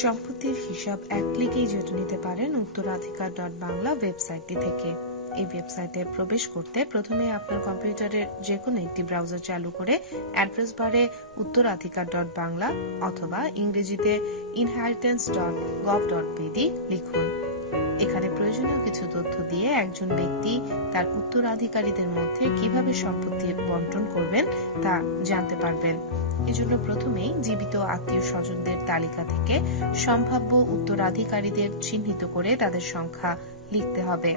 সম্পত্তির হিসাব এক ক্লিকেই জেনে নিতে পারেন উত্তরাধিকার.বাংলা ওয়েবসাইটটি থেকে। এই ওয়েবসাইটে প্রবেশ করতে প্রথমে আপনার কম্পিউটারের যে কোনো একটি ব্রাউজার চালু করে অ্যাড্রেস বারে উত্তরাধিকার.বাংলা অথবা ইংরেজিতে inheritance.gov.bd লিখুন। এখানে প্রয়োজনীয় কিছু তথ্য দিয়ে একজন ব্যক্তি তার উত্তরাধিকারীদের মধ্যে কিভাবে সম্পত্তি বন্টন করবেন তা জানতে পারবেন। এজন্য প্রথমেই জীবিত আত্মীয় স্বজনদের তালিকা থেকে সম্ভাব্য উত্তরাধিকারীদের চিহ্নিত করে তাদের সংখ্যা লিখতে হবে।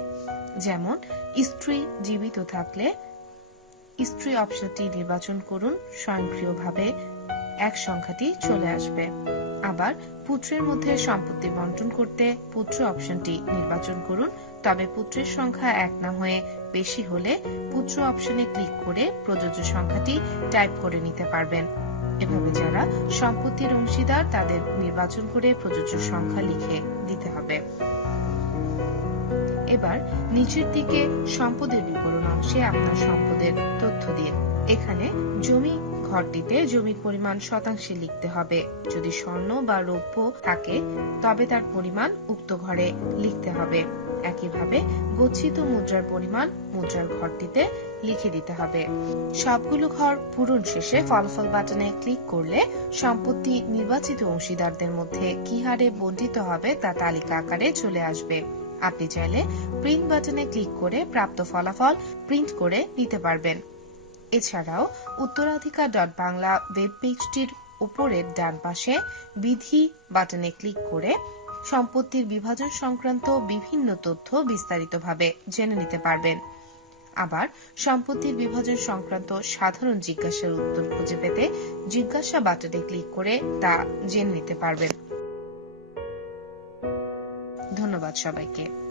যেমন স্ত্রী জীবিত থাকলে স্ত্রী অপশনটি নির্বাচন করুন, স্বয়ংক্রিয়ভাবে এক সংখ্যাটি চলে আসবে। আবার পুত্রের মধ্যে সম্পত্তি বন্টন করতে পুত্র অপশনটি নির্বাচন করুন, তবে পুত্রের সংখ্যা এক না হয়ে বেশি হলে পুত্র অপশনে ক্লিক করে প্রযোজ্য সংখ্যাটি টাইপ করে নিতে পারবেন। এভাবে যারা সম্পত্তির অংশীদার তাদের নির্বাচন করে প্রযোজ্য সংখ্যা লিখে দিতে হবে। এবার নিচের দিকে সম্পদের বিবরণ অংশে আপনার সম্পদের তথ্য দিন। এখানে জমি ঘরটিতে জমির পরিমাণ শতাংশে লিখতে হবে। যদি স্বর্ণ বা রৌপ্য থাকে তবে তার পরিমাণ উক্ত ঘরে লিখতে হবে। একইভাবে গচ্ছিত মুদ্রার পরিমাণ মুদ্রার ঘরটিতে লিখে দিতে হবে। সবগুলো ঘর পূরণ শেষে ফলাফল বাটনে ক্লিক করলে সম্পত্তি নির্বাচিত অংশীদারদের মধ্যে কি হারে বণ্টিত হবে তা তালিকা আকারে চলে আসবে। আপনি চাইলে প্রিন্ট বাটনে ক্লিক করে প্রাপ্ত ফলাফল প্রিন্ট করে নিতে পারবেন। এছাড়াও উত্তরাধিকার.বাংলা ওয়েব পেজটির উপরের ডান পাশে বিধি বাটনে ক্লিক করে সম্পত্তির বিভাজন সংক্রান্ত বিভিন্ন তথ্য বিস্তারিতভাবে জেনে নিতে পারবেন। আবার সম্পত্তির বিভাজন সংক্রান্ত সাধারণ জিজ্ঞাসার উত্তর খুঁজে পেতে জিজ্ঞাসা বাটনে ক্লিক করে তা জেনে নিতে পারবেন। ধন্যবাদ সবাইকে।